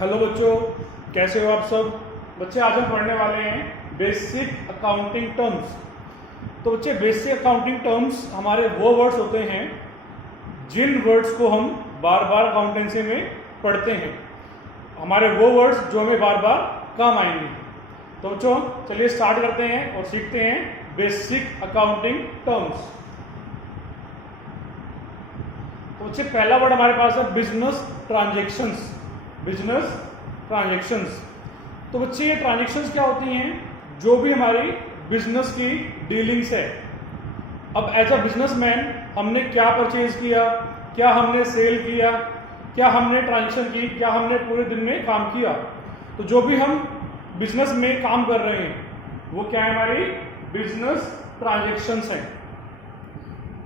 Hello बच्चों, कैसे हो आप सब। बच्चे आज हम पढ़ने वाले हैं बेसिक अकाउंटिंग टर्म्स। तो बच्चे बेसिक अकाउंटिंग टर्म्स हमारे वो वर्ड्स होते हैं जिन वर्ड्स को हम बार बार अकाउंटेंसी में पढ़ते हैं, हमारे वो वर्ड्स जो हमें बार बार काम आएंगे। तो बच्चों चलिए स्टार्ट करते हैं और सीखते हैं बेसिक अकाउंटिंग टर्म्स। तो बच्चे पहला वर्ड हमारे पास है बिजनेस ट्रांजेक्शंस। Business transactions. तो बच्चे ये ट्रांजेक्शंस क्या होती हैं? जो भी हमारी बिजनेस की डीलिंग्स है। अब एज अ बिजनेसमैन हमने क्या परचेज किया, क्या हमने सेल किया, क्या हमने ट्रांजेक्शन की, क्या हमने पूरे दिन में काम किया। तो जो भी हम बिजनेस में काम कर रहे हैं वो क्या है, हमारी बिजनेस ट्रांजेक्शंस हैं।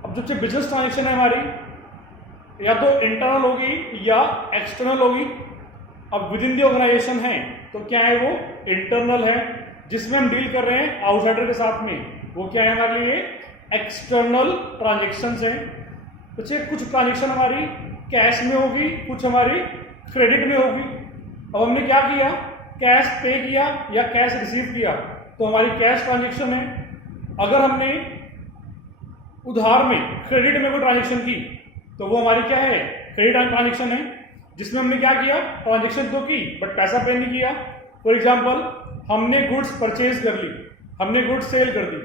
अब जो बिजनेस ट्रांजेक्शन है हमारी या तो इंटरनल होगी या एक्सटर्नल होगी। अब विद इन द ऑर्गेनाइजेशन है तो क्या है, वो इंटरनल है जिसमें हम डील कर रहे हैं आउटसाइडर के साथ में, वो क्या है हमारे लिए एक्सटर्नल ट्रांजेक्शंस हैं। बच्चे कुछ ट्रांजेक्शन हमारी कैश में होगी, कुछ हमारी क्रेडिट में होगी। अब हमने क्या किया, कैश पे किया या कैश रिसीव किया तो हमारी कैश ट्रांजेक्शन है। अगर हमने उधार में क्रेडिट में कोई ट्रांजेक्शन की तो वो हमारी क्या है, क्रेडिट ट्रांजेक्शन है, जिसमें हमने क्या किया, ट्रांजेक्शन तो की बट पैसा पे नहीं किया। फॉर एग्जांपल हमने गुड्स परचेज कर ली, हमने गुड्स सेल कर दी।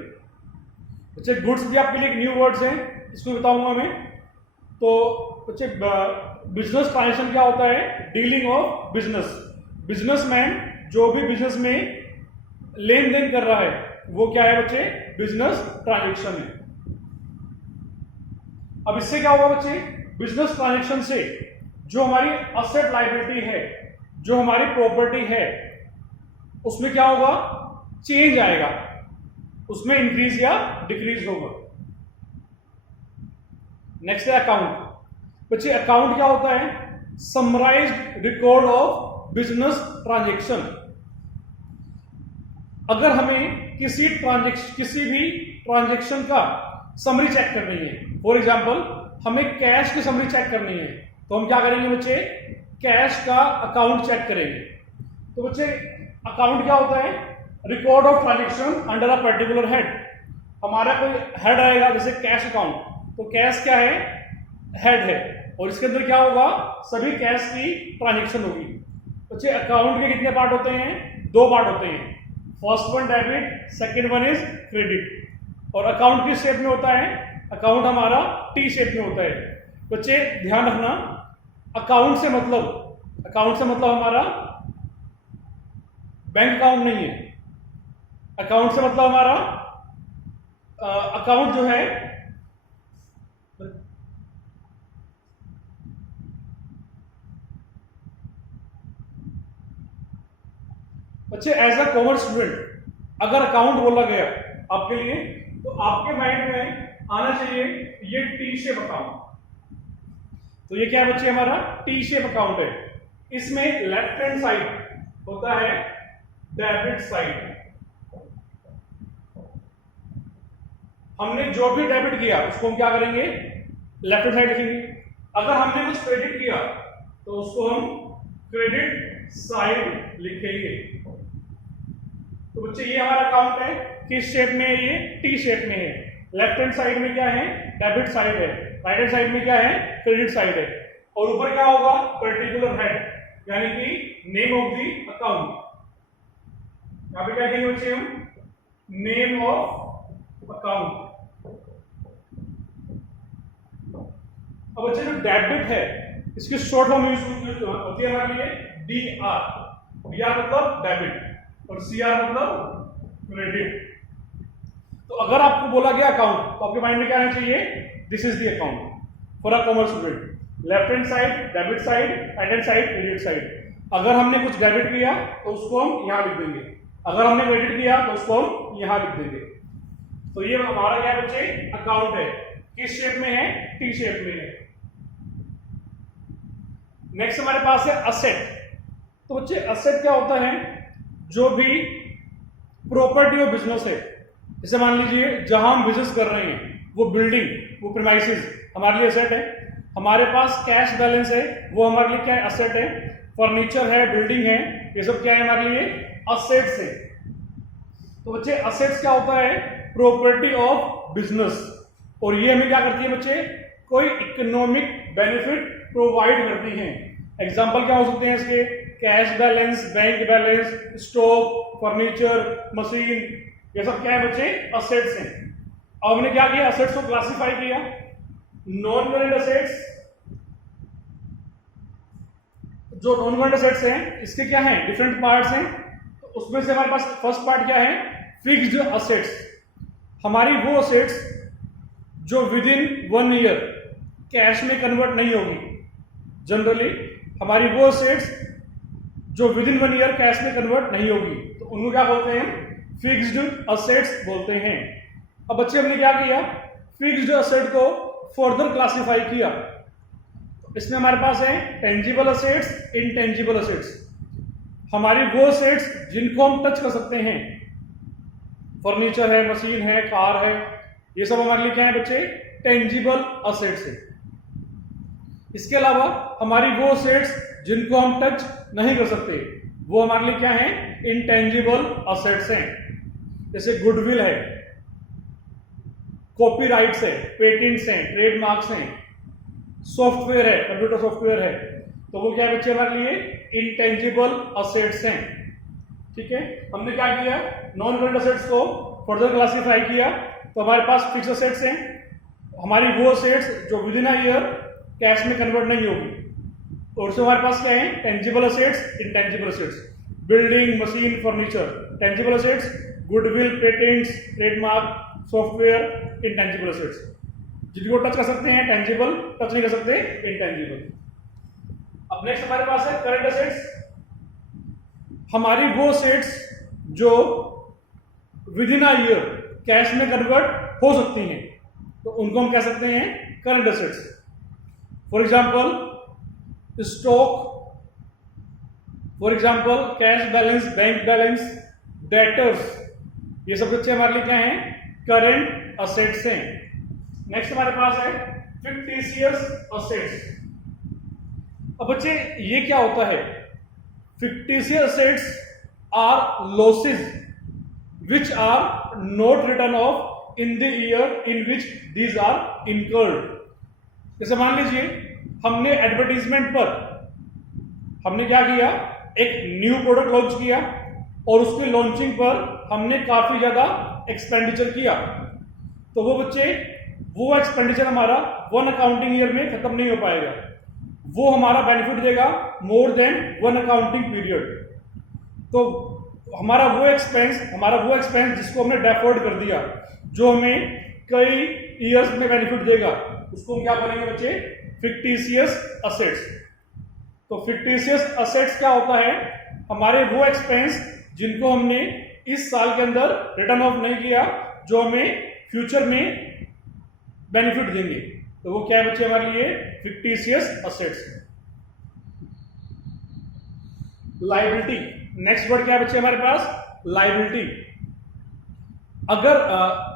बच्चे गुड्स भी आपके लिए एक न्यू वर्ड्स हैं, इसको बताऊंगा मैं। तो बच्चे बिजनेस ट्रांजेक्शन क्या होता है, डीलिंग ऑफ बिजनेस। बिजनेसमैन जो भी बिजनेस में लेन देन कर रहा है वो क्या है बच्चे, बिजनेस ट्रांजेक्शन है। अब इससे क्या होगा बच्चे, बिजनेस ट्रांजेक्शन से जो हमारी असेट लायबिलिटी है, जो हमारी प्रॉपर्टी है, उसमें क्या होगा, चेंज आएगा, उसमें इंक्रीज या डिक्रीज होगा। नेक्स्ट है अकाउंट। बच्चे अकाउंट क्या होता है, summarised record of business transaction. अगर हमें किसी भी ट्रांजेक्शन का समरी चेक करनी है, फॉर एग्जांपल हमें कैश की समरी चेक करनी है तो हम क्या करेंगे बच्चे, कैश का अकाउंट चेक करेंगे। तो बच्चे अकाउंट क्या होता है, record of transaction under a particular head. हमारा कोई हेड आएगा जैसे कैश अकाउंट, तो कैश क्या है, हेड है, और इसके अंदर क्या होगा, सभी कैश की ट्रांजेक्शन होगी। बच्चे अकाउंट के कितने पार्ट होते हैं, दो पार्ट होते हैं। First one debit, second one is credit. और अकाउंट किस शेप में होता है, अकाउंट हमारा टी शेप में होता है। बच्चे ध्यान रखना, अकाउंट से मतलब हमारा बैंक अकाउंट नहीं है। अकाउंट से मतलब हमारा अकाउंट जो है बच्चे एज अ कॉमर्स स्टूडेंट अगर अकाउंट बोला गया आपके लिए तो आपके माइंड में आना चाहिए ये टी शेप अकाउंट। तो ये क्या बच्चे, हमारा टी शेप अकाउंट है। इसमें लेफ्ट हैंड साइड होता है डेबिट साइड। हमने जो भी डेबिट किया उसको हम क्या करेंगे, लेफ्ट हैंड साइड लिखेंगे। अगर हमने कुछ क्रेडिट किया तो उसको हम क्रेडिट साइड लिखेंगे। तो बच्चे ये हमारा अकाउंट है, किस शेप में है, ये टी शेप में है। लेफ्ट हैंड साइड में क्या है, डेबिट साइड है, राइट हैंड साइड में क्या है, क्रेडिट साइड है, और ऊपर क्या होगा, पर्टिकुलर हेड, यानी कि नेम ऑफ द अकाउंट। यहां पे क्या कहेंगे बच्चे हम, नेम ऑफ अकाउंट। अब बच्चे जो डेबिट है इसकी शॉर्ट फॉर्म यूज होती है हमारे लिए डीआर। डीआर मतलब डेबिट और सीआर मतलब क्रेडिट। तो अगर आपको बोला गया अकाउंट तो आपके माइंड में क्या आना चाहिए, this is the account for a commerce student. Left hand side debit side, right hand side credit side. अगर हमने कुछ डेबिट किया तो उसको हम यहां लिख देंगे, अगर हमने क्रेडिट किया तो उसको हम यहां लिख देंगे। तो ये हमारा क्या बच्चे अकाउंट है, किस शेप में है, टी शेप में है। नेक्स्ट हमारे पास है असेट। तो बच्चे असेट क्या होता है, जो भी प्रॉपर्टी ऑफ बिजनेस है। जैसे मान लीजिए जहां हम बिजनेस कर रहे हैं वो बिल्डिंग, वो प्रीमाइसेस हमारे लिए असेट है। हमारे पास कैश बैलेंस है, वो हमारे लिए क्या एसेट है। फर्नीचर है, बिल्डिंग है, ये सब क्या है हमारे लिए? असेट्स है। तो बच्चे असेट्स क्या होता है? Property of business. और ये हमें क्या करती है बच्चे? कोई इकोनॉमिक बेनिफिट प्रोवाइड करती हैं। एग्जांपल क्या हो सकते हैं इसके? Cash balance, bank balance, stock, furniture, machine, ये सब क्या है बच्चे? असेट्स हैं। अब हमने क्या किया? असेट्स को क्लासिफाई किया। नॉन करंट असेट्स, जो नॉन करंट असेट्स हैं इसके क्या हैं? डिफरेंट पार्ट्स हैं। तो उसमें से हमारे पास फर्स्ट पार्ट क्या है? Fixed assets. हमारी वो असेट्स जो विद इन 1 ईयर कैश में कन्वर्ट नहीं होगी। जनरली हमारी वो असेट्स जो विद इन 1 ईयर कैश में कन्वर्ट नहीं होगी, तो उनको क्या बोलते हैं? फिक्स्ड असेट्स बोलते हैं। अब बच्चे हमने क्या किया? फिक्स्ड असेट को फर्दर क्लासिफाई किया। तो इसमें हमारे पास है टेंजिबल असेट्स, इनटेंजिबल असेट्स। हमारी वो असेट्स जिनको हम टच कर सकते हैं, फर्नीचर है, मशीन है, कार है, ये सब हमारे लिए क्या है बच्चे? टेंजिबल असेट्स है। इसके अलावा हमारी वो असेट्स जिनको हम टच नहीं कर सकते, वो हमारे लिए क्या है? इनटेंजिबल असेट्स हैं। जैसे गुडविल है, कॉपीराइट्स है, पेटेंट्स हैं, ट्रेडमार्क्स हैं, सॉफ्टवेयर है, कंप्यूटर सॉफ्टवेयर है, तो वो क्या है बच्चे? हमारे लिए इनटेंजिबल असेट्स हैं। ठीक है, हमने क्या किया? नॉन करंट असेट्स को फर्दर क्लासिफाई किया। तो हमारे पास फिक्स असेट्स हैं, हमारी वो असेट्स जो with in a year cash में कन्वर्ट नहीं होगी। और उससे हमारे पास क्या है? Tangible assets, intangible assets. Building, machine, furniture, tangible assets, goodwill, patents, trademark, software, intangible assets. जिनको टच कर सकते हैं टेंजिबल, टच नहीं कर सकते इनटेंजिबल। अब नेक्स्ट हमारे पास है करंट असेट्स। हमारी वो असेट्स जो with in a year cash में कन्वर्ट हो सकती हैं, तो उनको हम कह सकते हैं current assets. For example stock, for example cash balance, bank balance, debtors, ये सब बच्चे हमारे लिए क्या हैं? करंट असेट्स हैं। नेक्स्ट हमारे पास है फिक्टिशियस असेट्स। अब बच्चे ये क्या होता है? Fictitious assets R losses which are not written off in the year in which these are incurred। जैसे मान लीजिए हमने एडवर्टीजमेंट पर हमने क्या किया? एक न्यू प्रोडक्ट लॉन्च किया और उसके लॉन्चिंग पर हमने काफी ज्यादा एक्सपेंडिचर किया, तो वो बच्चे वो एक्सपेंडिचर हमारा 1 अकाउंटिंग ईयर में खत्म नहीं हो पाएगा। वो हमारा बेनिफिट देगा मोर देन 1 अकाउंटिंग पीरियड। तो हमारा वो एक्सपेंस जिसको हमने डेफर्ड कर दिया, जो हमें कई ईयर्स में बेनिफिट देगा, उसको हम क्या बोलेंगे बच्चे? Fictitious assets. तो फिक्टिशियस असेट्स क्या होता है? हमारे वो एक्सपेंस जिनको हमने इस साल के अंदर रिटर्न ऑफ नहीं किया, जो हमें फ्यूचर में बेनिफिट देंगे, तो वो क्या है बच्चे? हमारे लिए fictitious assets. Liability, next word क्या है बच्चे हमारे पास? लायबिलिटी। अगर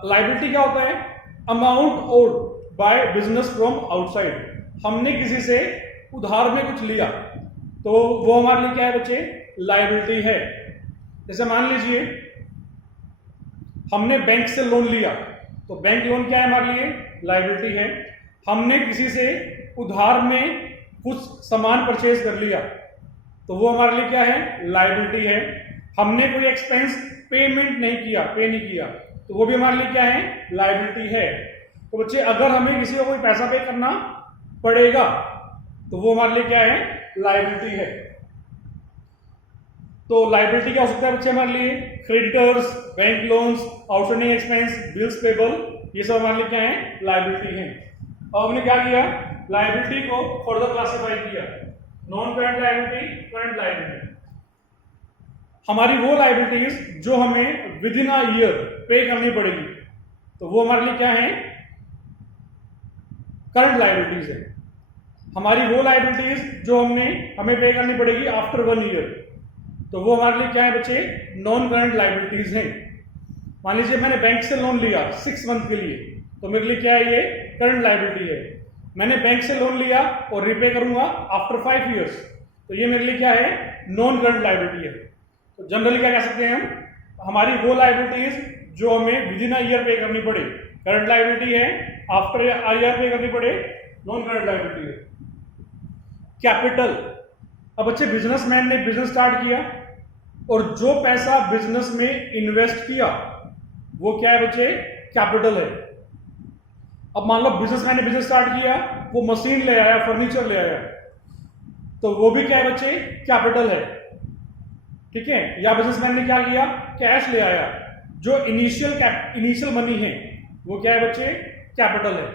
लायबिलिटी क्या होता है? Amount owed by business from outside. हमने किसी से उधार में कुछ लिया, तो वो हमारे लिए क्या है बच्चे? लायबिलिटी है। जैसे मान लीजिए हमने बैंक से लोन लिया, तो बैंक लोन क्या है हमारे लिए? लायबिलिटी है। हमने किसी से उधार में कुछ सामान परचेज कर लिया, तो वो हमारे लिए क्या है? लायबिलिटी है। हमने कोई एक्सपेंस पे नहीं किया, तो वो भी हमारे लिए क्या है? लायबिलिटी है। तो बच्चे अगर हमें किसी को कोई पैसा पे करना पड़ेगा, तो वो हमारे लिए क्या है? लायबिलिटी है। तो लायबिलिटी क्या हो सकता है बच्चे हमारे लिए? Creditors, bank loans, outstanding expense, bills payable, ये सब हमारे लिए क्या है? लायबिलिटी है। अब हमने क्या किया? लायबिलिटी को फर्दर क्लासिफाई किया, non current liability, current liability. हमारी वो लायबिलिटीज जो हमें विद इन अ ईयर पे करनी पड़ेगी, तो वो हमारे लिए क्या है? करंट लायबिलिटीज है। हमारी वो लायबिलिटीज जो हमें पे करनी पड़ेगी आफ्टर 1 ईयर, तो वो हमारे लिए क्या है बच्चे? नॉन करंट लायबिलिटीज हैं। मान लीजिए मैंने बैंक से लोन लिया 6 मंथ के लिए, तो मेरे लिए क्या है? ये करंट लायबिलिटी है। मैंने बैंक से लोन लिया और रिपे करूंगा आफ्टर 5 ईयर्स, तो ये मेरे लिए क्या है, नॉन करंट लायबिलिटी है। तो जनरली क्या कह सकते हैं हम, हमारी वो लायबिलिटीज जो हमें विद इन अ ईयर पे करनी पड़े करंट लायबिलिटी है, आफ्टर ईयर पे करनी पड़े नॉन करंट लायबिलिटी है। कैपिटल, अब बच्चे बिजनेसमैन ने बिजनेस स्टार्ट किया और जो पैसा बिजनेस में इन्वेस्ट किया वो क्या है बच्चे, कैपिटल है। अब मान लो बिजनेसमैन ने बिजनेस स्टार्ट किया, वो मशीन ले आया, फर्नीचर ले आया, तो वो भी क्या है बच्चे, कैपिटल है। ठीक है, या बिजनेसमैन ने क्या किया, कैश ले आया, जो इनिशियल मनी है वो क्या है बच्चे, कैपिटल है।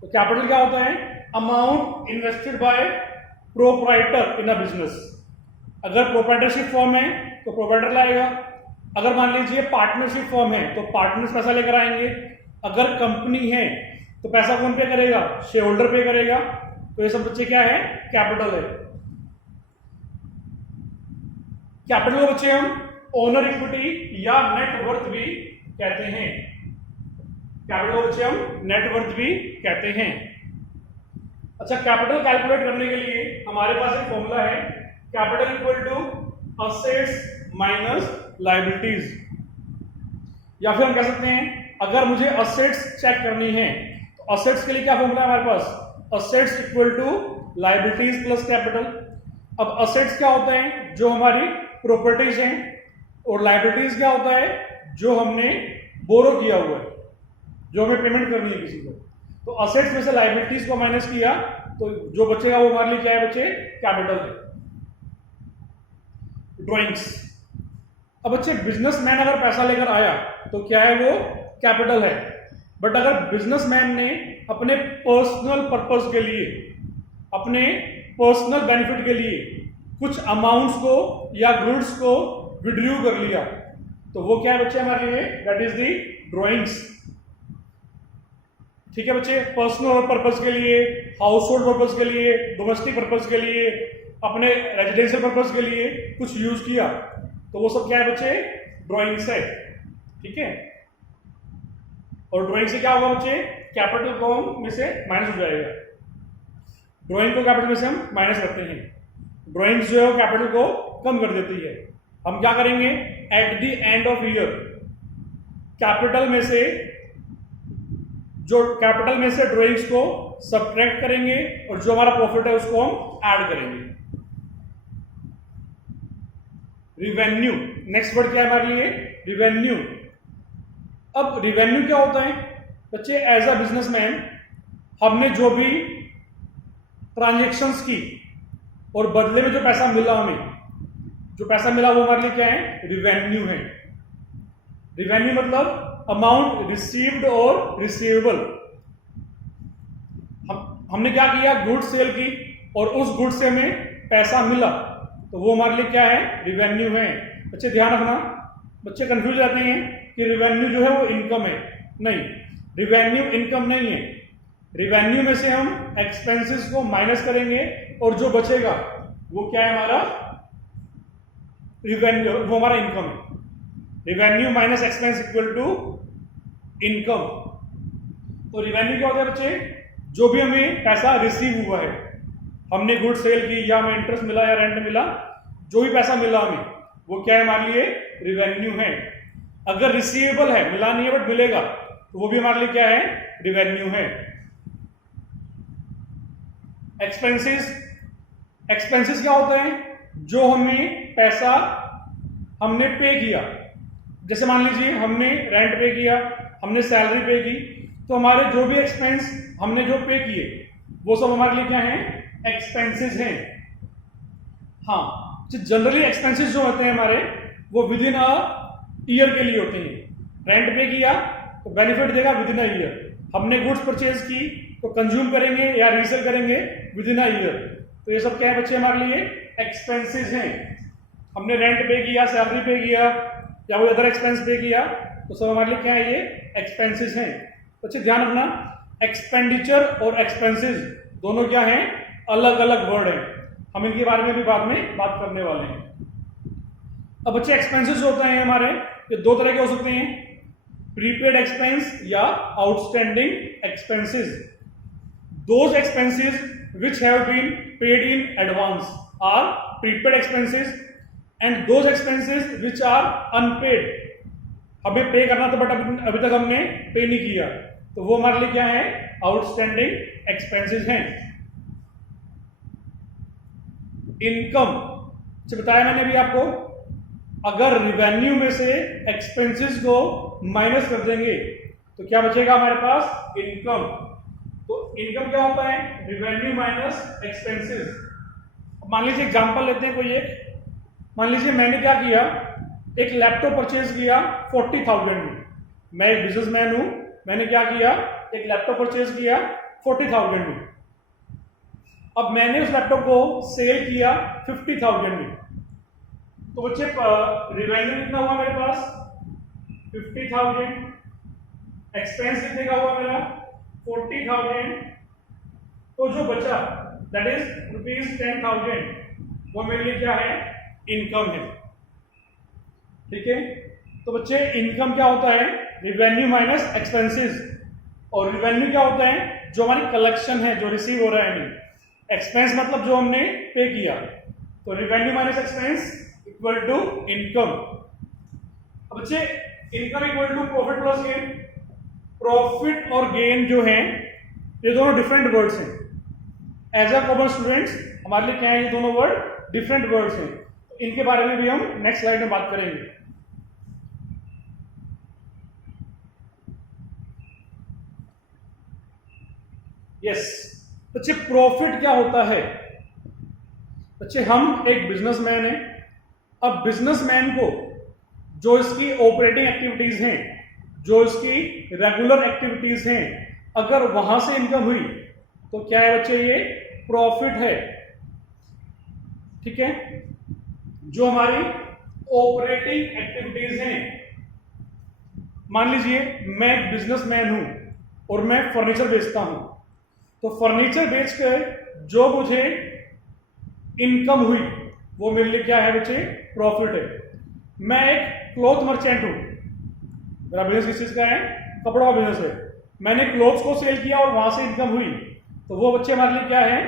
तो कैपिटल क्या होता है, amount invested bye proprietor in a business. अगर प्रोप्राइटरशिप फॉर्म है तो प्रोप्राइटर लाएगा, अगर मान लीजिए पार्टनरशिप फॉर्म है तो पार्टनर्स पैसा लेकर आएंगे, अगर कंपनी है तो पैसा कौन पे करेगा, शेयर होल्डर पे करेगा। तो ये सब बच्चे क्या है, कैपिटल है। कैपिटल को बच्चे हम ओनर इक्विटी या नेट वर्थ भी कहते हैं। कैपिटल को बच्चे हम नेट वर्थ भी कहते हैं। अच्छा, कैपिटल कैलकुलेट करने के लिए हमारे पास एक फॉर्मूला है, capital equal to assets minus liabilities. या फिर हम कह सकते हैं अगर मुझे असेट्स चेक करनी है तो असेट्स के लिए क्या फॉर्मूला है हमारे पास, assets equal to liabilities plus capital. अब असेट्स क्या होता है, जो हमारी प्रॉपर्टीज हैं, और लायबिलिटीज क्या होता है, जो हमने बोरो किया हुआ है, जो हमें पेमेंट करनी है किसी को। तो असेट्स में से लायबिलिटीज को माइनस किया तो जो बचेगा वो हमारे लिए क्या है बच्चे, कैपिटल है। ड्राइंग्स, अब बच्चे बिजनेसमैन अगर पैसा लेकर आया तो क्या है वो, कैपिटल है। बट अगर बिजनेसमैन ने अपने पर्सनल पर्पस के लिए, अपने पर्सनल बेनिफिट के लिए कुछ अमाउंट्स को या गुड्स को विड्रू कर लिया तो वो क्या है बच्चे हमारे लिए, दैट इज दी ड्राइंग्स। ठीक है बच्चे, पर्सनल पर्पस के लिए, हाउस होल्ड पर्पस के लिए, डोमेस्टिक पर्पस के लिए, अपने रेजिडेंशियल पर्पस के लिए कुछ यूज किया तो वो सब क्या है बच्चे, ड्राइंग्स है। ठीक है, और ड्राइंग से क्या होगा बच्चे, कैपिटल को में से माइनस हो जाएगा। ड्राइंग को कैपिटल में से हम माइनस करते हैं, ड्राइंग्स जो है वो कैपिटल को कम कर देती है। हम क्या करेंगे, at the end of year capital में से, जो कैपिटल में से ड्राइंग्स को सब्ट्रैक्ट करेंगे और जो हमारा प्रॉफिट है उसको हम ऐड करेंगे। रिवेन्यू, नेक्स्ट वर्ड क्या है हमारे लिए, रिवेन्यू। अब रिवेन्यू क्या होता है बच्चे, एज अ बिजनेसमैन हमने जो भी ट्रांजैक्शंस की और बदले में जो पैसा मिला, हमें जो पैसा मिला वो हमारे लिए क्या है, रिवेन्यू है। रिवेन्यू मतलब अमाउंट रिसीव्ड और रिसीवेबल। हमने क्या किया, गुड्स सेल की और उस गुड्स से हमें पैसा मिला तो वो हमारे लिए क्या है, रिवेन्यू है। बच्चे ध्यान रखना, बच्चे कंफ्यूज रहते हैं कि रिवेन्यू जो है वो इनकम है। नहीं, रिवेन्यू इनकम नहीं है। रिवेन्यू में से हम एक्सपेंसेस को माइनस करेंगे और जो बचेगा वो क्या है हमारा, रिवेन्यू, वो हमारा इनकम है। Revenue minus expense equal to income. तो रिवेन्यू क्या होता है बच्चे, जो भी हमें पैसा रिसीव हुआ है, हमने गुड सेल की या हमें इंटरेस्ट मिला या रेंट मिला, जो भी पैसा मिला हमें वो क्या है हमारे लिए, रिवेन्यू है। अगर रिसीवेबल है, मिला नहीं है बट मिलेगा, तो वो भी हमारे लिए क्या है, रिवेन्यू है। एक्सपेंसेस, एक्सपेंसेस क्या होता है, जो हमें पैसा हमने पे किया। जैसे मान लीजिए हमने रेंट पे किया, हमने सैलरी पे की, तो हमारे जो भी एक्सपेंस हमने जो पे किए वो सब हमारे लिए क्या है, एक्सपेंसेस हैं। हाँ, जनरली एक्सपेंसेस जो होते हैं हमारे वो विद इन अ ईयर के लिए होते हैं। रेंट पे किया तो बेनिफिट देगा विद इन अ ईयर, हमने गुड्स परचेज की तो कंज्यूम करेंगे या रीसेल करेंगे विद इन अ ईयर। तो ये सब क्या है बच्चे हमारे लिए, एक्सपेंसेस हैं। हमने रेंट पे किया, सैलरी पे किया या कोई अदर एक्सपेंस पे किया तो सब हमारे लिए क्या है, ये एक्सपेंसेस हैं। बच्चे ध्यान रखना, एक्सपेंडिचर और एक्सपेंसेस दोनों क्या हैं, अलग अलग वर्ड हैं। हम इनके बारे में भी बाद में बात करने वाले हैं। अब बच्चे एक्सपेंसेस होते हैं हमारे, ये दो तरह के हो सकते हैं, प्रीपेड एक्सपेंस या outstanding expenses. Those expenses which have been paid in advance. Are prepaid expenses and those expenses which are unpaid, हमें पे करना था बट अभी तक हमने पे नहीं किया, तो वो हमारे लिए क्या है, आउटस्टैंडिंग एक्सपेंसेस हैं। इनकम बताया मैंने अभी आपको, अगर रिवेन्यू में से एक्सपेंसेस को माइनस कर देंगे तो क्या बचेगा हमारे पास, इनकम। तो इनकम क्या होता है, रिवेन्यू माइनस एक्सपेंसेस। मान लीजिए एग्जांपल लेते हैं कोई एक, मान लीजिए मैंने क्या किया, एक लैपटॉप परचेज किया 40,000 में। मैं एक बिजनेसमैन हूं, मैंने क्या किया, एक लैपटॉप परचेज किया 40,000 में। अब मैंने उस लैपटॉप को सेल किया 50,000 में, तो बच्चे रिवेन्यू कितना हुआ मेरे पास, 50,000, एक्सपेंस कितने का हुआ मेरा, 40,000, तो जो बचा दैट इज ₹10,000, वो मेरे लिए क्या है, इनकम है। ठीक है, तो बच्चे इनकम क्या होता है, रिवेन्यू माइनस एक्सपेंसेस। और रिवेन्यू क्या होता है, जो हमारी कलेक्शन है, जो रिसीव हो रहा है, नहीं। एक्सपेंस मतलब जो हमने पे किया, तो revenue minus expense equal to income. अब बच्चे income equal to profit plus gain. Profit और गेन जो है ये दोनों डिफरेंट वर्ड्स हैं। एज अ कॉमन स्टूडेंट्स हमारे लिए क्या है, ये दोनों वर्ड डिफरेंट वर्ड्स हैं, तो इनके बारे में भी हम नेक्स्ट स्लाइड में बात करेंगे। यस बच्चे, प्रॉफिट क्या होता है। बच्चे हम एक बिजनेसमैन है, अब बिजनेसमैन को जो इसकी ऑपरेटिंग एक्टिविटीज हैं, जो इसकी रेगुलर एक्टिविटीज हैं, अगर वहां से इनकम हुई तो क्या है बच्चे, ये प्रॉफिट है। ठीक है, जो हमारी ऑपरेटिंग एक्टिविटीज हैं, मान लीजिए मैं बिजनेसमैन हूं और मैं फर्नीचर बेचता हूं, तो फर्नीचर बेचकर जो मुझे इनकम हुई वो मेरे लिए क्या है बच्चे, प्रॉफिट है। मैं एक क्लॉथ मर्चेंट हूं, मेरा बिजनेस किस चीज का है, कपड़ों का बिजनेस है, मैंने क्लॉथ्स को सेल किया और वहां से इनकम हुई, तो वो बच्चे हमारे लिए क्या है,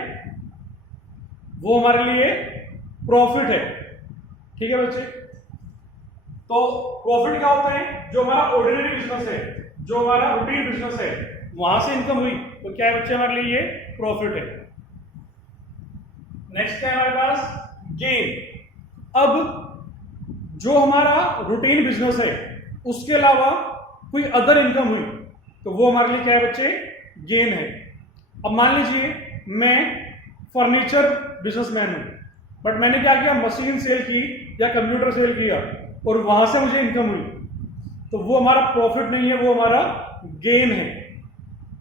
वो हमारे लिए प्रॉफिट है। ठीक है बच्चे, तो प्रॉफिट क्या होता है, जो हमारा ऑर्डिनरी बिजनेस है, जो हमारा रूटीन बिजनेस है, वहां से इनकम हुई तो क्या है बच्चे, हमारे लिए ये प्रॉफिट है। नेक्स्ट है हमारे पास गेन। अब जो हमारा रूटीन बिजनेस है उसके अलावा कोई अदर इनकम हुई तो वो हमारे लिए क्या है बच्चे, गेन है। अब मान लीजिए मैं फर्नीचर बिजनेसमैन हूं, बट मैंने क्या किया, मशीन सेल की या कंप्यूटर सेल किया और वहां से मुझे इनकम हुई, तो वो हमारा प्रॉफिट नहीं है, वो हमारा गेन है।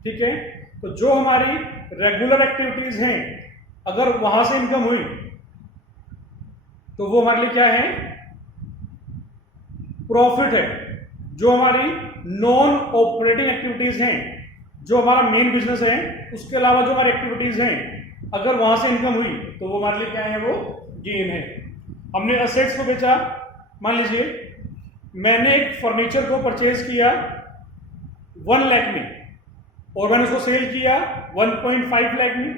ठीक है, तो जो हमारी रेगुलर एक्टिविटीज हैं, अगर वहां से इनकम हुई तो वो हमारे लिए क्या है, प्रॉफिट है। जो हमारी नॉन ऑपरेटिंग एक्टिविटीज हैं, जो हमारा मेन बिजनेस है, उसके अलावा जो हमारी एक्टिविटीज हैं, अगर वहां से इनकम हुई तो वो हमारे लिए क्या है, वो गेन है। हमने असेट्स को बेचा, मान लीजिए मैंने एक फर्नीचर को परचेज किया 1 लाख में और मैंने उसको सेल किया 1.5 लाख में,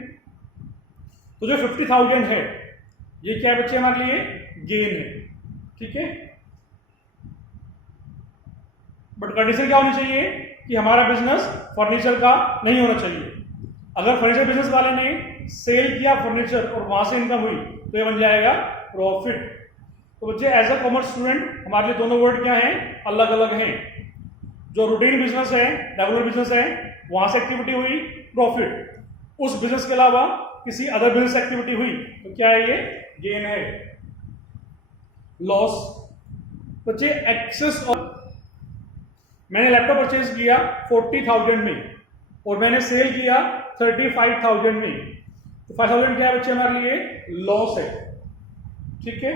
तो जो 50,000 है ये क्या है बच्चे, हमारे लिए गेन है। ठीक है, बट कंडीशन क्या होनी चाहिए कि हमारा बिजनेस फर्नीचर का नहीं होना चाहिए। अगर फर्नीचर बिजनेस वाले ने सेल किया फर्नीचर और वहां से इनकम हुई तो ये बन जाएगा प्रॉफिट। तो बच्चे एज अ कॉमर्स स्टूडेंट हमारे लिए दोनों वर्ड क्या हैं, अलग अलग हैं। जो रूटीन बिजनेस है, रेगुलर बिजनेस है, वहां से एक्टिविटी हुई प्रॉफिट, उस बिजनेस के अलावा किसी अदर बिजनेस एक्टिविटी हुई तो क्या है, ये गेन है। लॉस बच्चे, एक्सेस और मैंने लैपटॉप परचेज किया 40,000 में और मैंने सेल किया 35,000 में, तो 5,000 क्या है बच्चे, हमारे लिए लॉस है। ठीक है,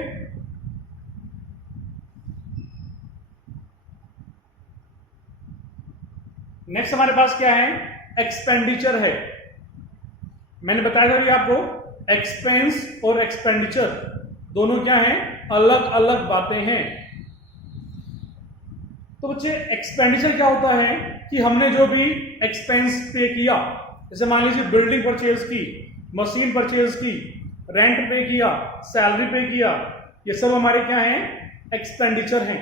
नेक्स्ट हमारे पास क्या है, एक्सपेंडिचर है। मैंने बताया था आपको, एक्सपेंस और एक्सपेंडिचर दोनों क्या हैं, अलग अलग बातें हैं। तो बच्चे एक्सपेंडिचर क्या होता है कि हमने जो भी एक्सपेंस पे किया, जैसे मान लीजिए बिल्डिंग परचेज की, मशीन परचेज की रेंट पे किया, सैलरी पे किया, ये सब हमारे क्या हैं, एक्सपेंडिचर हैं।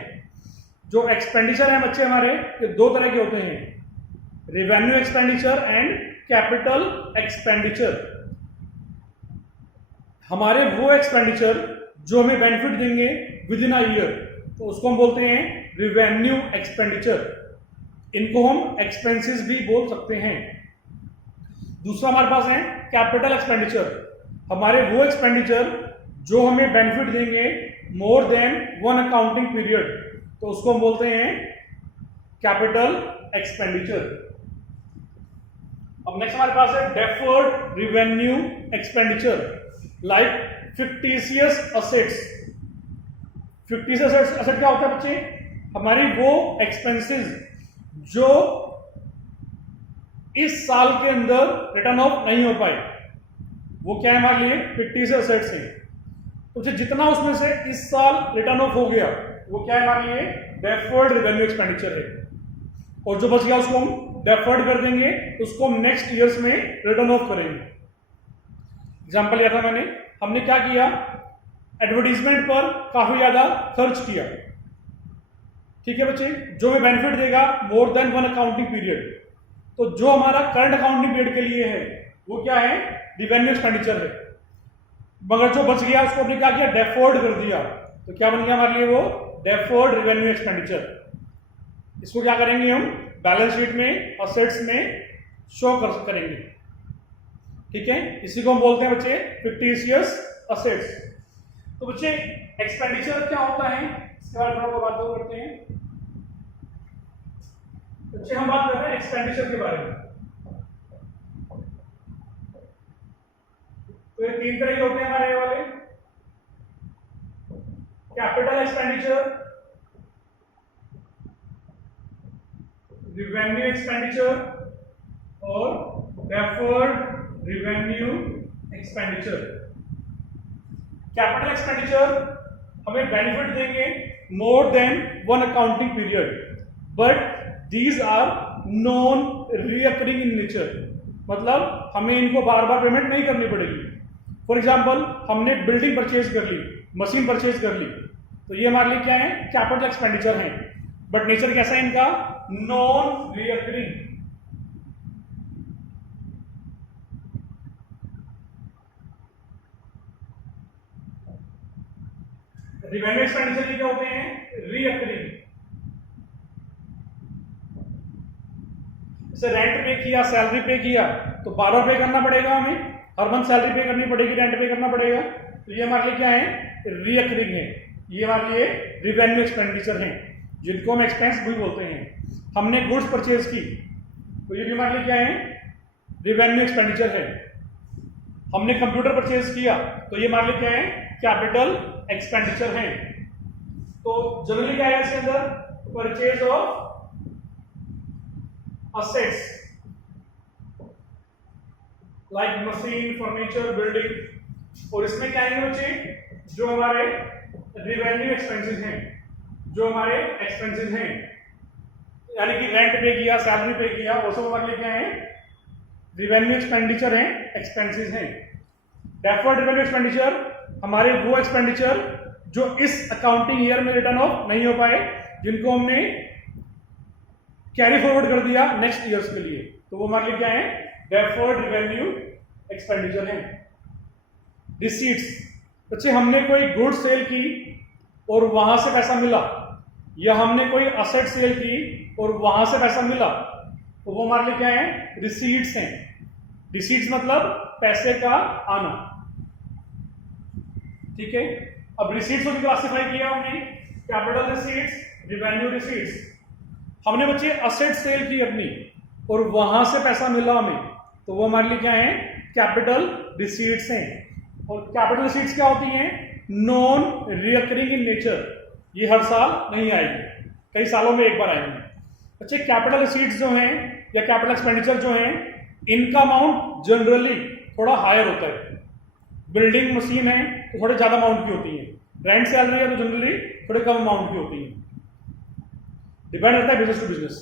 जो एक्सपेंडिचर हैं बच्चे हमारे, ये दो तरह के होते हैं, revenue expenditure and capital expenditure. हमारे वो एक्सपेंडिचर जो हमें बेनिफिट देंगे विद इन अ ईयर, तो उसको हम बोलते हैं रेवेन्यू एक्सपेंडिचर। इनको हम एक्सपेंसेस भी बोल सकते हैं। दूसरा हमारे पास है कैपिटल एक्सपेंडिचर। हमारे वो एक्सपेंडिचर जो हमें बेनिफिट देंगे more than one accounting period, तो उसको हम बोलते हैं कैपिटल एक्सपेंडिचर। अब नेक्स्ट हमारे पास है deferred revenue expenditure, like fictitious assets. Fictitious asset क्या होता है बच्चे, हमारी वो एक्सपेंसेस जो इस साल के अंदर रिटर्न ऑफ नहीं हो पाए, वो क्या है हमारे लिए, फिक्टिशियस असेट्स हैं। तो जितना उसमें से इस साल रिटर्न ऑफ हो गया वो क्या है हमारे लिए, डेफर्ड रेवेन्यू एक्सपेंडिचर है। और जो बच गया उसको हम डेफर्ड कर देंगे, उसको हम नेक्स्ट ईयर्स में रिटर्न ऑफ करेंगे। एग्जांपल लिया था मैंने, हमने क्या किया, एडवर्टीजमेंट पर काफी ज्यादा खर्च किया, ठीक है बच्चे, जो हमें बेनिफिट देगा मोर देन वन अकाउंटिंग पीरियड। तो जो हमारा करंट अकाउंटिंग पीरियड के लिए है वो क्या है, रेवेन्यू एक्सपेंडिचर है। मगर जो बच गया उसको हमने क्या किया, डेफर्ड कर दिया, तो क्या बन गया हमारे लिए वो, डेफर्ड रेवेन्यू एक्सपेंडिचर। इसको क्या करेंगे हम, बैलेंस शीट में असेट्स में शो करेंगे, ठीक है। इसी को हम बोलते हैं बच्चे फिक्टिशियस असेट्स। तो बच्चे एक्सपेंडिचर क्या होता है इसके बारे में थोड़ा बात करते हैं। बच्चे हम बात कर रहे हैं एक्सपेंडिचर के बारे में। तो ये तीन तरह के होते हैं हमारे वाले, कैपिटल एक्सपेंडिचर, रेवेन्यू एक्सपेंडिचर और deferred revenue expenditure. Capital expenditure हमें बेनिफिट देंगे more than one accounting period, but these are non recurring in nature, मतलब हमें इनको बार बार पेमेंट नहीं करनी पड़ेगी। फॉर एग्जाम्पल हमने बिल्डिंग परचेज कर ली, मशीन परचेज कर ली, तो ये हमारे लिए क्या है, कैपिटल एक्सपेंडिचर है, बट नेचर कैसा है इनका, नॉन रिकरिंग। रेवेन्यू एक्सपेंडिचर क्या होते हैं, रिकरिंग। जैसे रेंट पे किया, सैलरी पे किया, तो बार बार पे करना पड़ेगा हमें, हर मंथ सैलरी पे करनी पड़ेगी, रेंट पे करना पड़ेगा, तो ये हमारे लिए क्या है, रिकरिंग है। ये हमारे लिए रेवेन्यू एक्सपेंडिचर है, जिनको हम एक्सपेंस भी बोलते हैं। हमने गुड्स परचेज की, तो ये भी हमारे लिए क्या है, रेवेन्यू एक्सपेंडिचर है। हमने कंप्यूटर परचेज किया, तो ये हमारे लिए क्या है, कैपिटल एक्सपेंडिचर है। तो जनरली क्या है इसके अंदर, purchase of assets like machine, furniture, building, और इसमें क्या है बच्चे, जो हमारे रेवेन्यू एक्सपेंसेस हैं, जो हमारे एक्सपेंसेस हैं, यानी कि रेंट पे किया, सैलरी पे किया, वो सब हमारे लिए क्या है, रेवेन्यू एक्सपेंडिचर हैं, एक्सपेंसेस हैं। डेफर्ड रेवेन्यू एक्सपेंडिचर हमारे वो एक्सपेंडिचर जो इस अकाउंटिंग ईयर में रिटर्न ऑफ नहीं हो पाए, जिनको हमने कैरी फॉरवर्ड कर दिया नेक्स्ट ईयर्स के लिए, तो वो हमारे लिए क्या है, डेफर्ड रेवेन्यू एक्सपेंडिचर है। रिसीट्स, बच्चे हमने कोई गुड सेल की और वहां से पैसा मिला, या हमने कोई असेट सेल की और वहां से पैसा मिला, तो वो हमारे लिए क्या है, रिसीट्स हैं। रिसीट्स मतलब पैसे का आना, ठीक है। अब रिसीट्स को क्लासिफाई किया हमने, कैपिटल रिसीट्स, रेवेन्यू रिसीट्स। हमने बच्चे असेट सेल की अपनी और वहां से पैसा मिला हमें, तो वो हमारे लिए क्या है, कैपिटल रिसीट्स हैं। और कैपिटल रिसीट्स क्या होती हैं, नॉन रिकरिंग इन नेचर, ये हर साल नहीं आएगी, कई सालों में एक बार आएंगे। बच्चे कैपिटल रिसीट्स जो हैं या कैपिटल एक्सपेंडिचर जो हैं, इनका अमाउंट जनरली थोड़ा हायर होता है। बिल्डिंग मशीन है तो थोड़े ज्यादा अमाउंट की होती है, रेंट सैलरी है तो जनरली थोड़े कम अमाउंट की होती है, डिपेंड करता है बिजनेस टू बिजनेस।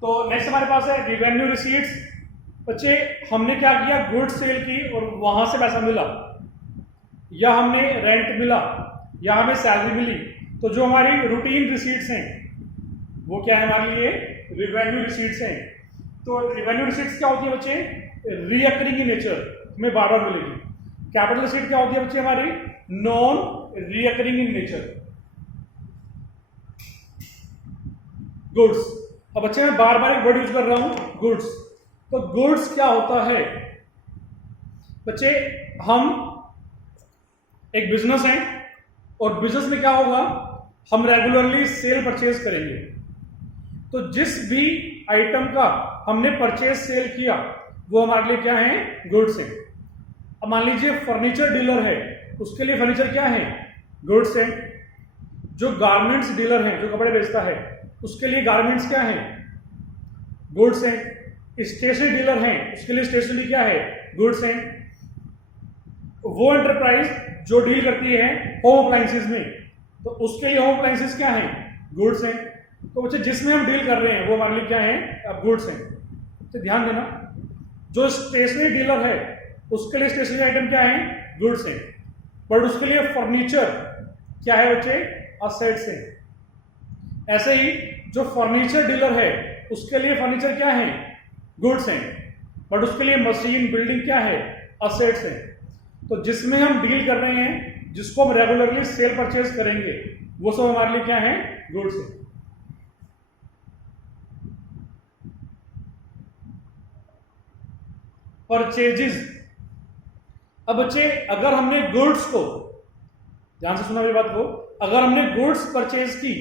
तो नेक्स्ट हमारे पास है रेवेन्यू रिसीट्स। बच्चे हमने क्या किया, गुड सेल की और वहां से पैसा मिला, या हमने रेंट मिला या हमें सैलरी मिली, तो जो हमारी रूटीन रिसीट्स हैं वो क्या है हमारे लिए, रिवेन्यू रिसीट्स हैं। तो रिवेन्यू रिसीट्स क्या होती है बच्चे, रीअकरिंग इन नेचर, हमें बार बार मिलेगी। कैपिटल रिसीट क्या होती है बच्चे हमारी, non recurring in nature. Goods, अब बच्चे मैं बार बार एक वर्ड यूज कर रहा हूं, गुड्स। तो गुड्स क्या होता है बच्चे, हम एक बिजनेस है और बिजनेस में क्या होगा, हम रेगुलरली सेल परचेज करेंगे। तो जिस भी आइटम का हमने परचेज सेल किया वो हमारे लिए क्या है, गुड्स है। अब मान लीजिए फर्नीचर डीलर है, उसके लिए फर्नीचर क्या है, गुड्स है। जो गारमेंट्स डीलर है, जो कपड़े बेचता है, उसके लिए गारमेंट्स क्या है, गुड्स है। स्टेशनरी डीलर है, उसके लिए स्टेशनरी क्या है, गुड्स है। वो एंटरप्राइज जो डील करती है होम अप्लायंसेस में, तो उसके लिए होम अप्लायंसेस क्या है, गुड्स है। तो बच्चे जिसमें हम डील कर रहे हैं वो हमारे लिए क्या है, अब गुड्स है। तो ध्यान देना, जो स्टेशनरी डीलर है उसके लिए स्टेशनरी आइटम क्या है, गुड्स है। बट उसके लिए फर्नीचर क्या है बच्चे, असेट्स है। ऐसे ही जो फर्नीचर डीलर है उसके लिए फर्नीचर क्या है, गुड्स है। बट उसके लिए मशीन बिल्डिंग क्या है, असेट्स है। तो जिसमें हम डील कर रहे हैं, जिसको हम रेगुलरली सेल परचेज करेंगे, वो सब हमारे लिए क्या है, गुड्स है। परचेजेस, अब बच्चे अगर हमने गुड्स को, ध्यान से सुना मेरी बात को, अगर हमने गुड्स परचेज की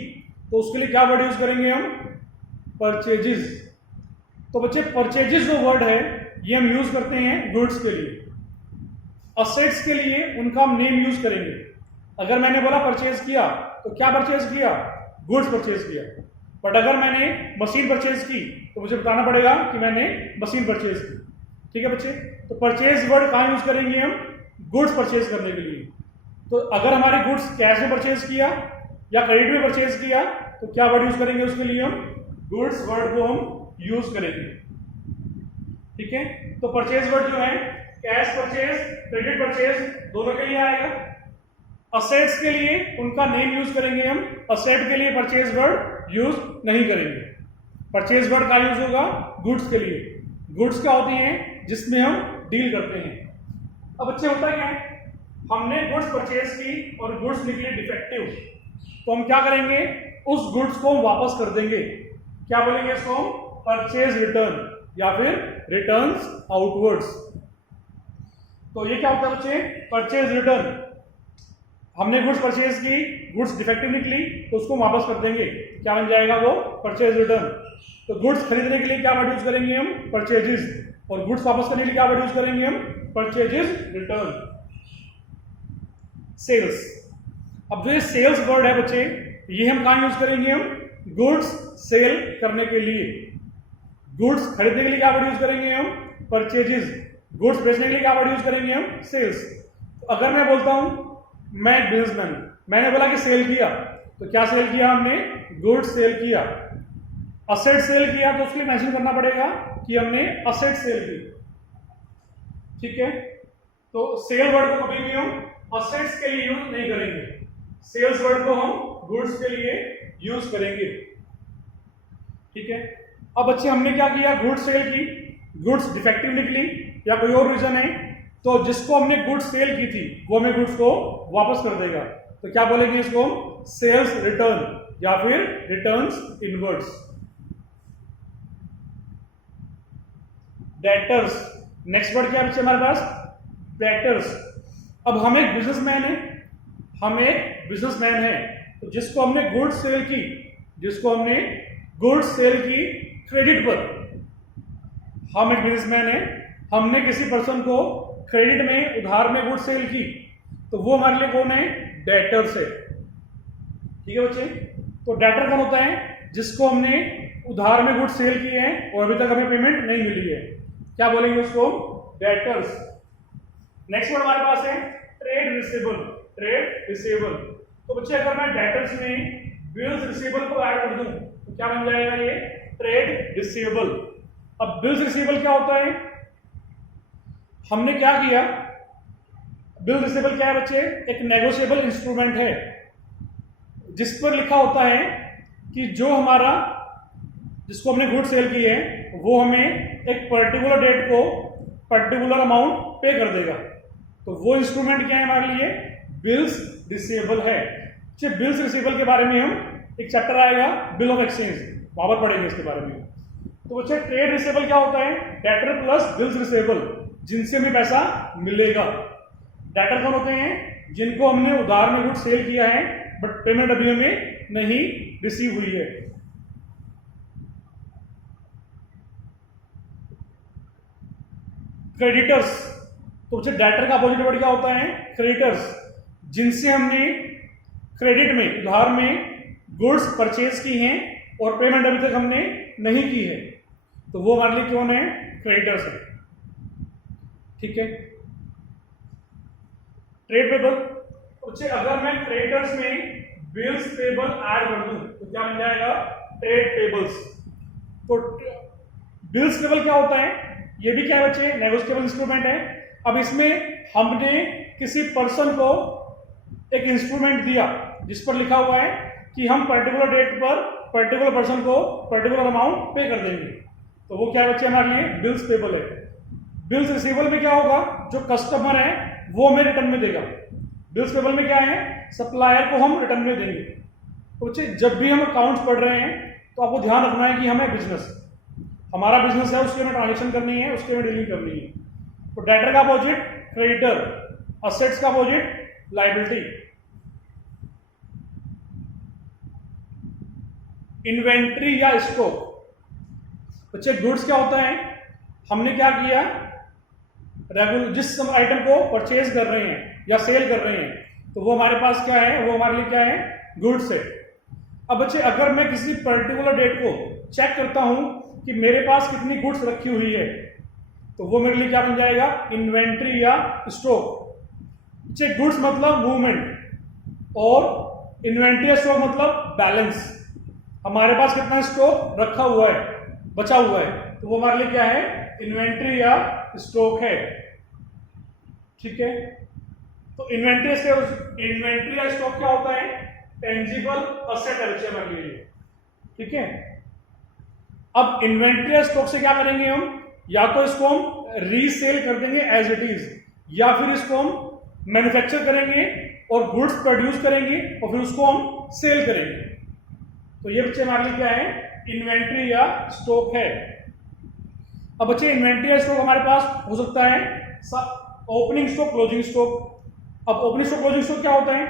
तो उसके लिए क्या वर्ड यूज करेंगे हम, परचेजेस। तो बच्चे परचेजेस जो वर्ड है ये हम यूज करते हैं गुड्स के लिए। असेट्स के लिए उनका हम नेम यूज करेंगे। अगर मैंने बोला परचेज किया तो क्या परचेज किया, गुड्स परचेज किया। बट अगर मैंने मशीन परचेज की तो मुझे बताना पड़ेगा कि मैंने मशीन परचेज की। ठीक है बच्चे, तो परचेज वर्ड कहां यूज करेंगे हम, गुड्स परचेज करने के लिए। तो अगर हमारे गुड्स कैश में परचेज किया या क्रेडिट में परचेज किया तो क्या वर्ड यूज करेंगे उसके लिए, हम गुड्स वर्ड को हम यूज करेंगे। ठीक है, तो परचेज वर्ड जो है कैश परचेज, क्रेडिट परचेज दोनों के लिए आएगा। असेट्स के लिए उनका नेम यूज करेंगे हम, असेट के लिए परचेज वर्ड यूज नहीं करेंगे। परचेज वर्ड का यूज होगा गुड्स के लिए। गुड्स क्या होती हैं, जिसमें हम डील करते हैं। अब बच्चे होता क्या है, हमने गुड्स परचेज की और गुड्स निकले डिफेक्टिव, तो हम क्या करेंगे, उस गुड्स को वापस कर देंगे। क्या बोलेंगे इसको, परचेज रिटर्न या फिर रिटर्न्स आउटवर्ड्स। तो ये क्या होता है बच्चे, परचेज रिटर्न। हमने गुड्स परचेज की, गुड्स डिफेक्टिव निकली तो उसको वापस कर देंगे, क्या बन जाएगा वो, परचेज रिटर्न। तो गुड्स खरीदने के लिए क्या वर्ड यूज करेंगे हम, परचेजेस। और गुड्स वापस करने के लिए क्या वर्ड यूज करेंगे हम, परचेजेस रिटर्न। सेल्स, अब जो ये सेल्स वर्ड है बच्चे, ये हम कहां यूज करेंगे हम, गुड्स सेल करने के लिए। गुड्स खरीदने के लिए क्या वर्ड यूज करेंगे हम, परचेजेस। गुड्स बेचने के लिए क्या वर्ड यूज करेंगे हम, सेल्स। तो अगर मैं बोलता हूं मैं एक बिजनेसमैन, मैंने बोला कि सेल किया, तो क्या सेल किया हमने, गुड्स सेल किया। असेट सेल किया तो उसके लिए मेंशन करना पड़ेगा कि हमने असेट सेल की। ठीक है, तो सेल वर्ड को कभी भी हम असेट्स के लिए यूज नहीं करेंगे, सेल्स वर्ड को हम गुड्स के लिए यूज करेंगे। ठीक है, अब बच्चे हमने क्या किया, गुड्स सेल की, गुड्स डिफेक्टिव निकली या कोई और रीजन है, तो जिसको हमने गुड्स सेल की थी वो हमें गुड्स को वापस कर देगा। तो क्या बोलेंगे इसको, सेल्स रिटर्न या फिर returns inwards. Debtors, next word क्या है बच्चे हमारे पास, डेटर्स। अब हम एक बिजनेसमैन है, हम एक बिजनेसमैन है, तो जिसको हमने गुड्स सेल की, जिसको हमने गुड्स सेल की क्रेडिट पर, हम एक बिजनेसमैन है, हमने किसी पर्सन को क्रेडिट में, उधार में गुड्स सेल की, तो वो हमारे लिए कौन है, डेटर्स है। ठीक है बच्चे, तो डेटर कौन होता है, जिसको हमने उधार में गुड्स सेल किए हैं और अभी तक हमें पेमेंट नहीं मिली है, क्या बोलेंगे उसको, डेटर्स। नेक्स्ट वर्ड हमारे पास है ट्रेड रिसीवेबल, ट्रेड रिसीवेबल। तो बच्चे अगर मैं डेटर्स में बिल्स रिसीवेबल को ऐड कर दूं तो क्या बन जाएगा ये, ट्रेड रिसीवेबल। अब बिल्स रिसीवेबल क्या होता है, हमने क्या किया, बिल रिसीवेबल क्या है बच्चे? एक नेगोशिएबल इंस्ट्रूमेंट है जिस पर लिखा होता है कि जो हमारा जिसको हमने गुड सेल की है वो हमें एक पर्टिकुलर डेट को पर्टिकुलर अमाउंट पे कर देगा। तो वो इंस्ट्रूमेंट क्या है हमारे लिए? बिल्स रिसीवेबल है। बिल्स रिसीवेबल के बारे में हम एक चैप्टर आएगा बिल ऑफ एक्सचेंज, वहां पर पढ़ेंगे इसके बारे में। तो बच्चे ट्रेड रिसीवेबल क्या होता है? डेटर प्लस बिल्स रिसीवेबल, जिनसे हमें पैसा मिलेगा। डेटर कौन होते हैं? जिनको हमने उधार में गुड सेल किया है बट पेमेंट अभी हमें नहीं रिसीव हुई है। क्रेडिटर्स, तो बच्चे डेटर का अपोजिट वर्ड क्या होता है? क्रेडिटर्स, जिनसे हमने क्रेडिट में उधार में गुड्स परचेज की हैं और पेमेंट अभी तक हमने नहीं की है, तो वो हमारे लिए कौन है? क्रेडिटर्स है। ठीक है। ट्रेड पेबल, बच्चे अगर मैं क्रेडिटर्स में बिल्स पेबल ऐड कर दूं तो क्या बन जाएगा? Trade payables. तो बिल्स पेबल क्या होता है? ये भी क्या है बच्चे? नेगोशिएबल इंस्ट्रूमेंट है। अब इसमें हमने किसी पर्सन को एक इंस्ट्रूमेंट दिया जिस पर लिखा हुआ है कि हम पर्टिकुलर डेट पर पर्टिकुलर पर्सन को पर्टिकुलर अमाउंट पे कर देंगे, तो वो क्या बच्चे हमारे लिए? बिल्स पेबल है। बिल्स रिसीवेबल में क्या होगा? जो कस्टमर है वो हमें रिटर्न में देगा। बिल्स पेबल में क्या है? सप्लायर को हम रिटर्न में देंगे। तो बच्चे जब भी हम अकाउंट्स पढ़ रहे हैं तो आपको ध्यान रखना है कि हमें बिजनेस, हमारा बिजनेस है, उसके हमें ट्रांजेक्शन करनी है, उसके हमें डीलिंग करनी है। तो डेटर का अपोजिट क्रेडिटर, असेट्स का अपोजिट लायबिलिटी। इन्वेंट्री या स्टॉक, बच्चे गुड्स क्या होता है? हमने क्या किया? रेगुलर जिस आइटम को परचेज कर रहे हैं या सेल कर रहे हैं तो वो हमारे पास क्या है? वो हमारे लिए क्या है? गुड्स है। अब बच्चे अगर मैं किसी पर्टिकुलर डेट को चेक करता हूं कि मेरे पास कितनी गुड्स रखी हुई है तो वो मेरे लिए क्या बन जाएगा? इन्वेंट्री या स्टॉक। बच्चे गुड्स मतलब मूवमेंट और इन्वेंट्री या स्टॉक मतलब बैलेंस। हमारे पास कितना स्टॉक रखा हुआ है, बचा हुआ है, तो वो हमारे लिए क्या है? इन्वेंट्री या स्टॉक है। ठीक है। तो इन्वेंट्री या स्टॉक क्या होता है? टेंजिबल असेट है बच्चे हमारे लिए। ठीक है। अब इन्वेंट्री या स्टॉक से क्या करेंगे हम? या तो इसको हम रीसेल कर देंगे एज इट इज, या फिर इसको हम मैन्युफैक्चर करेंगे और गुड्स प्रोड्यूस करेंगे और फिर उसको हम सेल करेंगे। तो ये बच्चे हमारे लिए क्या है? इन्वेंट्री या स्टॉक है। अब बच्चे इन्वेंट्री या स्टॉक हमारे पास हो सकता है ओपनिंग स्टॉक, क्लोजिंग स्टॉक। अब ओपनिंग स्टॉक, क्लोजिंग स्टॉक क्या होता है?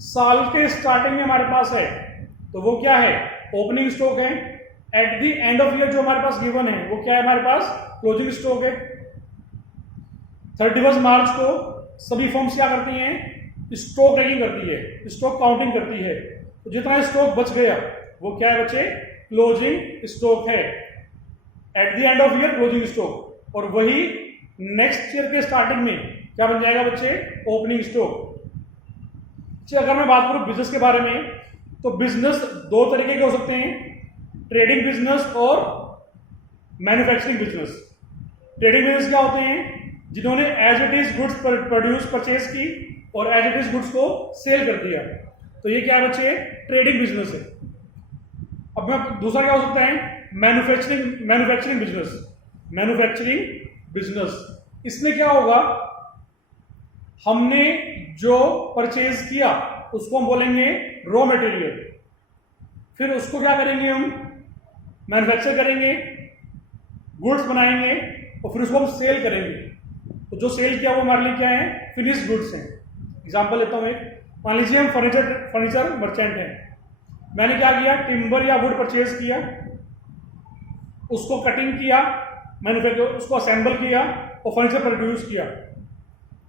साल के स्टार्टिंग में हमारे पास है तो वो क्या है? ओपनिंग स्टॉक है। At the end of year जो हमारे पास गिवन है वो क्या है हमारे पास? क्लोजिंग स्टॉक है। 31 मार्च को सभी फर्म्स क्या करती हैं? स्टॉक टेकिंग करती है, स्टॉक काउंटिंग करती है। तो जितना स्टॉक बच गया वो क्या है बच्चे? क्लोजिंग स्टॉक है। At the end of year closing stock. और वही नेक्स्ट ईयर के स्टार्टिंग में क्या बन जाएगा बच्चे? Opening stock. अगर मैं बात करूं बिजनेस के बारे में तो बिजनेस दो तरीके के हो सकते हैं, ट्रेडिंग बिजनेस और मैन्युफैक्चरिंग बिजनेस। ट्रेडिंग बिजनेस क्या होते हैं? जिन्होंने as it is goods produce purchase की और एज इट इज गुड्स को सेल कर दिया, तो ये क्या बच्चे? ट्रेडिंग बिजनेस है। अब मैं दूसरा क्या हो सकता है? Manufacturing business. इसमें क्या होगा? हमने जो परचेज किया उसको हम बोलेंगे रॉ मटेरियल, फिर उसको क्या करेंगे? हम मैन्युफैक्चर करेंगे, गुड्स बनाएंगे और फिर उसको हम सेल करेंगे। तो जो सेल किया वो हमारे लिए क्या है? फिनिश गुड्स हैं। एग्जांपल लेता हूं एक, मान लीजिए हम फर्नीचर मर्चेंट हैं। मैंने क्या किया? टिम्बर या वुड परचेज किया, उसको कटिंग किया, मैन्युफैक्चर उसको असेंबल किया और फर्नीचर प्रोड्यूस किया।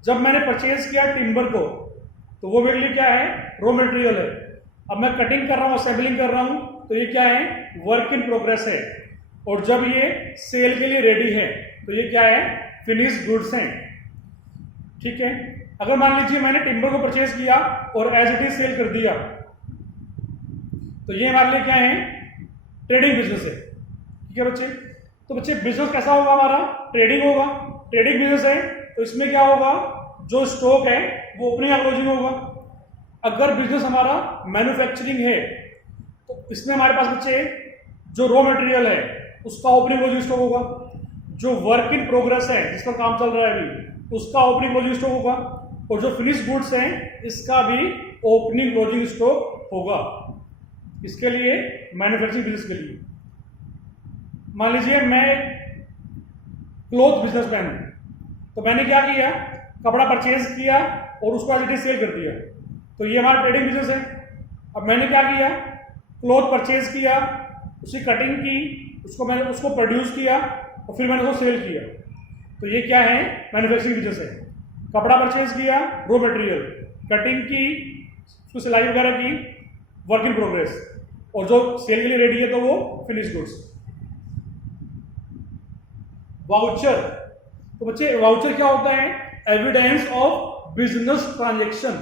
जब मैंने परचेज किया टिम्बर को तो वो मेरे लिए क्या है? रॉ मटेरियल है। अब मैं कटिंग कर रहा हूं, असेंबलिंग कर रहा हूं, तो ये क्या है? वर्क इन प्रोग्रेस है। और जब ये सेल के लिए रेडी है तो ये क्या है? फिनिश गुड्स हैं। ठीक है। अगर मान लीजिए मैंने टिम्बर को परचेज किया और एज इट इज सेल कर दिया तो ये हमारे लिए क्या है? ट्रेडिंग बिजनेस है। ठीक है बच्चे। तो बच्चे बिजनेस कैसा होगा? हमारा ट्रेडिंग होगा। ट्रेडिंग बिजनेस है तो इसमें क्या होगा? जो स्टॉक है वो ओपनिंग या क्लोजिंग होगा। अगर बिजनेस हमारा मैन्युफैक्चरिंग है तो इसमें हमारे पास बच्चे जो रॉ मटेरियल है उसका ओपनिंग क्लोजिंग स्टॉक होगा, जो वर्क इन प्रोग्रेस है जिस पर काम चल रहा है अभी उसका ओपनिंग क्लोजिंग स्टॉक होगा, और जो फिनिश गुड्स हैं इसका भी ओपनिंग क्लोजिंग स्टॉक होगा। इसके लिए मैन्युफैक्चरिंग बिजनेस के लिए मान लीजिए मैं क्लोथ बिजनेसमैन हूं, तो मैंने क्या किया, कपड़ा परचेज किया और उसको एज इट इज सेल कर दिया, तो ये हमारा ट्रेडिंग बिजनेस है। अब मैंने क्या किया, क्लोथ परचेज किया, उसकी कटिंग की, मैंने उसको प्रोड्यूस किया और फिर मैंने उसको सेल किया, तो ये क्या है, मैन्युफैक्चरिंग बिजनेस है। कपड़ा परचेज किया, रॉ मटेरियल, कटिंग की, उसको सिलाई वगैरह की, वर्क इन प्रोग्रेस, और जो सेल के लिए रेडी है तो वो फिनिश गुड्स। वाउचर, तो बच्चे वाउचर क्या होता है, एविडेंस ऑफ बिजनेस ट्रांजैक्शन।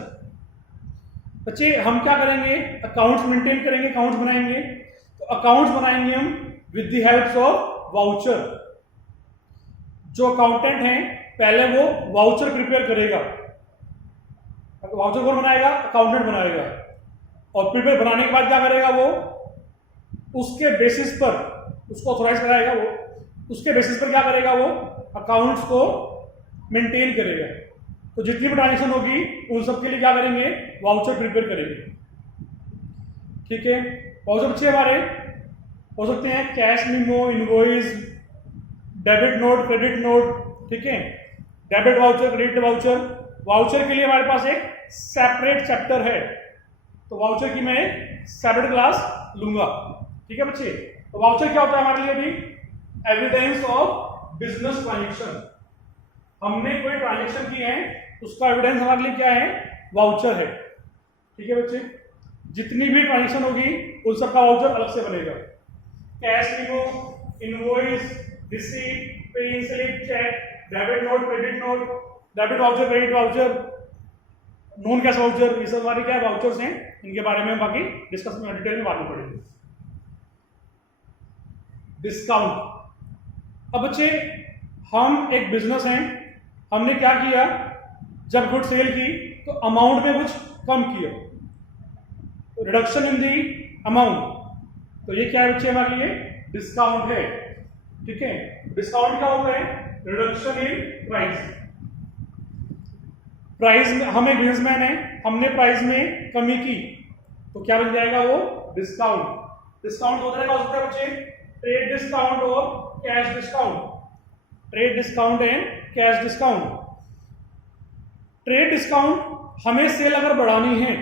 बच्चे हम क्या करेंगे, अकाउंट्स मेंटेन करेंगे, अकाउंट्स बनाएंगे, तो अकाउंट्स बनाएंगे हम with the help of voucher. जो अकाउंटेंट है पहले वो वाउचर प्रिपेयर करेगा, वाउचर कौन बनाएगा, अकाउंटेंट बनाएगा, और प्रिपेयर बनाने के बाद क्या करेगा, वो उसके बेसिस पर उसको ऑथोराइज कराएगा, वो उसके बेसिस पर क्या करेगा, वो अकाउंट्स को मेंटेन करेगा। तो जितनी भी ट्रांजेक्शन होगी उन सब के लिए क्या करेंगे, वाउचर प्रिपेयर करेंगे। ठीक है, वाउचर बच्चे हमारे हो सकते हैं cash memo, invoice, debit note, credit note, ठीक है, debit voucher, credit voucher. Voucher के लिए हमारे पास एक सेपरेट चैप्टर है, तो वाउचर की मैं सेपरेट क्लास लूंगा। ठीक है बच्चे, तो वाउचर क्या होता है हमारे लिए, अभी एविडेंस ऑफ बिजनेस ट्रांजेक्शन। हमने कोई ट्रांजेक्शन की है उसका एविडेंस हमारे लिए क्या है, वाउचर है। ठीक है बच्चे, जितनी भी ट्रांजेक्शन होगी उन सबका वाउचर अलग से बनेगा। Cash memo, invoice, receipt, pay in slip, cheque, debit note, credit note, debit voucher, credit voucher, non cash voucher, ये सब हमारे क्या वाउचर्स हैं, इनके बारे में बाकी डिस्कस में डिटेल में बात में पड़ेगी। डिस्काउंट, अब बच्चे हम एक बिजनेस हैं, हमने क्या किया, जब गुड सेल की तो अमाउंट में कुछ कम किया, रिडक्शन इन दी अमाउंट, तो ये क्या है बच्चे, हमारे लिए डिस्काउंट है। ठीक है, डिस्काउंट क्या होता है, रिडक्शन इन प्राइस। प्राइस में हम एक बिजनेसमैन है, हमने प्राइस में कमी की तो क्या बन जाएगा, वो डिस्काउंट। डिस्काउंट दो तरह का हो सकता है बच्चे, ट्रेड डिस्काउंट और cash discount. Trade discount and cash discount. Trade discount हमें सेल अगर बढ़ानी है,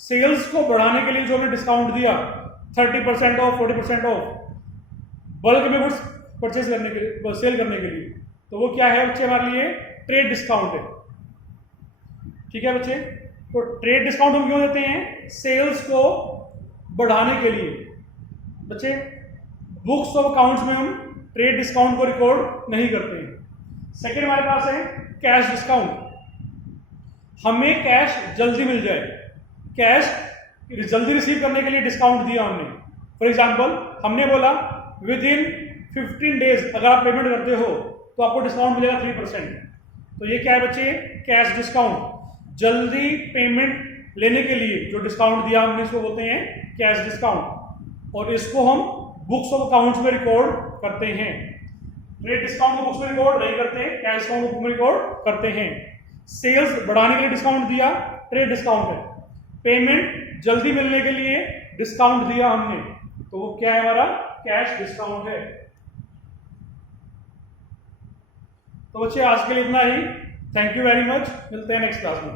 सेल्स को बढ़ाने के लिए जो हमने डिस्काउंट दिया 30% ऑफ, 40% ऑफ, बल्क में गुड्स परचेज करने के लिए, सेल करने के लिए, तो वो क्या है बच्चे, हमारे लिए ट्रेड डिस्काउंट है। ठीक है बच्चे, तो ट्रेड डिस्काउंट हम क्यों देते हैं, सेल्स को बढ़ाने के लिए। बच्चे बुक्स ऑफ अकाउंट्स में हम ट्रेड डिस्काउंट को रिकॉर्ड नहीं करते हैं। सेकेंड हमारे पास है कैश डिस्काउंट, हमें कैश जल्दी मिल जाए, कैश जल्दी रिसीव करने के लिए डिस्काउंट दिया हमने। फॉर एग्जांपल हमने बोला विद इन 15 डेज अगर आप पेमेंट करते हो तो आपको डिस्काउंट मिलेगा 3%, तो ये क्या है बच्चे, कैश डिस्काउंट। जल्दी पेमेंट लेने के लिए जो डिस्काउंट दिया हमने इसको बोलते हैं कैश डिस्काउंट, और इसको हम बुक्स ऑफ अकाउंट्स में रिकॉर्ड करते हैं। ट्रेड डिस्काउंट को बुक्स में रिकॉर्ड नहीं करते, कैश डिस्काउंट को बुक में रिकॉर्ड करते हैं। सेल्स बढ़ाने के लिए डिस्काउंट दिया, ट्रेड डिस्काउंट है। पेमेंट जल्दी मिलने के लिए डिस्काउंट दिया हमने, तो वो क्या है, हमारा कैश डिस्काउंट है। तो बच्चे आज के लिए इतना ही, थैंक यू वेरी मच, मिलते हैं नेक्स्ट क्लास में।